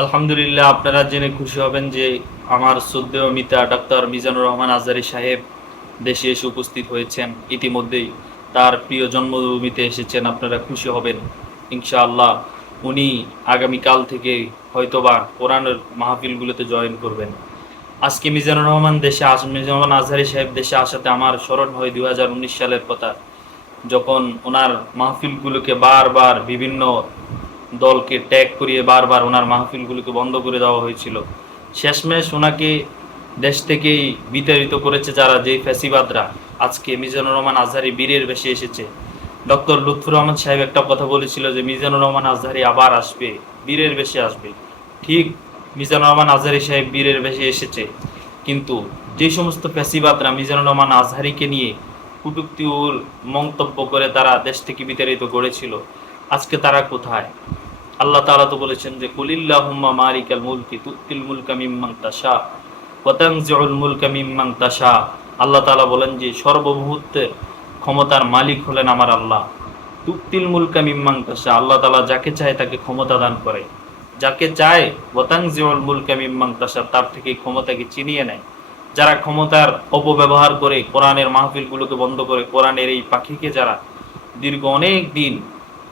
আলহামদুলিল্লাহ, আপনারা জেনে খুশি হবেন যে আমার শ্রদ্ধেয় মিতা, ডাক্তার মিজানুর রহমান আজারি সাহেব দেশে এসে উপস্থিত হয়েছেন। ইতিমধ্যেই তার প্রিয় জন্মভূমিতে এসেছেন, আপনারা খুশি হবেন। ইনশাআল্লাহ, উনি আগামীকাল থেকে হয়তোবা কোরআনের মাহফিলগুলোতে জয়েন করবেন। আজকে মিজানুর রহমান দেশে আস মিজানুর আজহারি সাহেব দেশে আসাতে আমার স্মরণ হয় দুই হাজার উনিশ সালের কথা। যখন ওনার মাহফিলগুলোকে বারবার বিভিন্ন দলকে ট্যাগ করিয়ে বারবার ওনার মাহফিলগুলোকে বন্ধ করে দেওয়া হয়েছিল। শেষমেশ ওনাকে দেশ থেকেই বিতাড়িত করেছে যারা যেই ফ্যাসিবাদরা। আজকে মিজানুর রহমান আজহারি বীরের বেশি এসেছে। ডক্টর লুৎফুর রহমান সাহেব একটা কথা বলেছিল যে, মিজানুর রহমান আজহারি আবার আসবে, বীরের বেশি আসবে। ঠিক মিজানুর রহমান আজহারি সাহেব বীরের বেশি এসেছে। কিন্তু যে সমস্ত ফ্যাসিবাদরা মিজানুর রহমান আজহারিকে নিয়ে কুটুক্তি ও মন্তব্য করে তারা দেশ থেকে বিতাড়িত করেছিল, আজকে তারা কোথায়? আল্লাহ তাআলা তো বলেছেন যে, কুলিল্লাহুম্মা মালিকাল মুলকি তুতিল মুলকা মিম্মান তাশা ওয়া মুলকা তাশা। আল্লাহ তাআলা বলেন যে, সর্বমুহূর্তে ক্ষমতার মালিক হলেন আমার আল্লাহ। তুতিল মুলকা মিম্মান তাশা। আল্লাহ তাআলা যাকে চায় তাকে ক্ষমতা দান করে। যাকে চায় ওয়াতাংজিউল মুলকা মিম্মান তাশা তার থেকে ক্ষমতাকে চিনিয়ে নেয়। যারা ক্ষমতার অপব্যবহার করে, কোরআনের মাহফিলগুলোকে বন্ধ করে, কোরআনের এই পাখিকে যারা দীর্ঘ অনেক দিন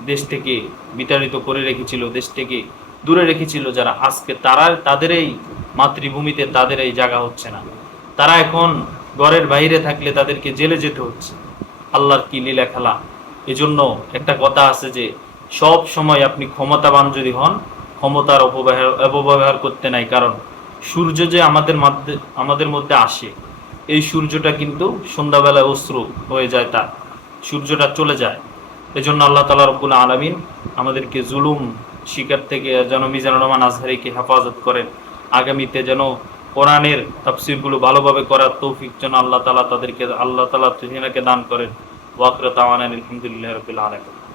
দেশ থেকে বিতাড়িত করে রেখেছিল দেশ থেকে দূরে রেখেছিল যারা। আজকে তারা তাদের এই মাতৃভূমিতে তাদের এই জায়গা হচ্ছে না। তারা এখন ঘরের বাইরে থাকলে তাদেরকে জেলে যেতে হচ্ছে। আল্লাহর কি লীলা খেলা এজন্য একটা কথা আছে যে, সব সময় আপনি ক্ষমতাবান যদি হন, ক্ষমতার অপব্যবহার অপব্যবহার করতে নাই। কারণ সূর্য যে আমাদের মধ্যে আমাদের মধ্যে আসে, এই সূর্যটা কিন্তু সন্ধ্যাবেলায় অশ্রু হয়ে যায় তার। সূর্যটা চলে যায়। এজন্য আল্লাহ তালা রব্বুল আলমিন আমাদেরকে জুলুম, শিকার থেকে যেন মিজানুর রহমান আজহারিকে হেফাজত করেন। আগামীতে যেন কোরআনের তাফসিরগুলো ভালোভাবে করার তৌফিক যেন আল্লাহ তালা তাদেরকে, আল্লাহ তালা তুহিনাকে দান করেন। ওয়াকরত আওয়ান আলহামদুলিল্লাহ রবিল আলমিন।